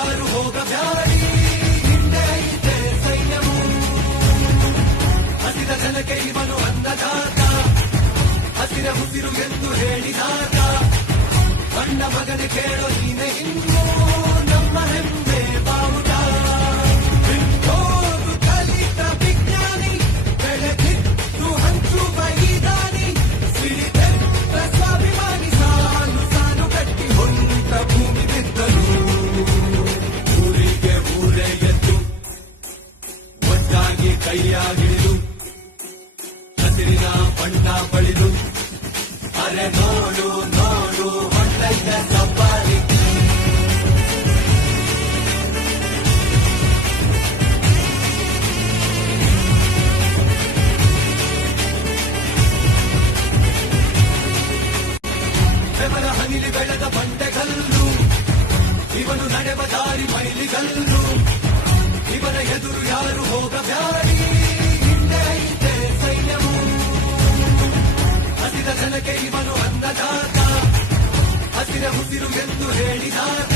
ಯಾರು ಹೋಗಬ್ಯಾಡಿ ಹಿಂದೆ ಐತೆ ಸೈನ್ಯವು ಹಸಿದ ಜನಕ್ಕೆ ಇವನು ಅನ್ನದಾತ ಹಸಿರ ಉಸಿರು ಎಂದು ಹೇಳಿದಾತ ಕಣ್ಣ ಮಗನೆ ಕೇಳೋ ನೀನೆ ಇನ್ನು ನಮ್ಮ ಹೆಮ್ಮೆ ಬಾವುಟ ಬಿಟ್ಟೋದು ಕಲಿತ ವಿಜ್ಞಾನಿ ಬೆಳೆದಿದ್ದು ಹಂಚುವ ಈದಾನಿ ಸಿಡಿದೆತ್ತ ಸ್ವಾಭಿಮಾನಿ ಸಾಲು ಸಾಲು ಕಟ್ಟಿ ಹೊಂಟ ಭೂಮಿ ಬಿದ್ದನು ಊರಿಗೆ ಊರೇ ಎದ್ದು ಒಟ್ಟಾಗಿ ಕೈಯಾಗಿಳಿದು ಹಸಿರಿನ ಬಣ್ಣ ಬಳಿದು ಅರೆ ನೋಡು ನೋಡು ಹೊಟ್ಟೆಯ ಸವಾರಿ ಬೆವರ ಹನಿಲಿ ಬೆಳೆದ ಬಂಡೆಗಲ್ಲು ಇವನು ನಡೆವ ದಾರಿ ಮೈಲಿಗಲ್ಲು ಇವನ ಎದುರು ಯಾರು ಹೋಗಬ್ಯಾಡಿ ಹಿಂದೆ ಐತೆ ಸೈನ್ಯವು ಹಸಿದ ಜನಕ್ಕೆ ಇವನು ಅನ್ನದಾತ ಹಸಿರ ಉಸಿರು ಎಂದು ಹೇಳಿದಾತ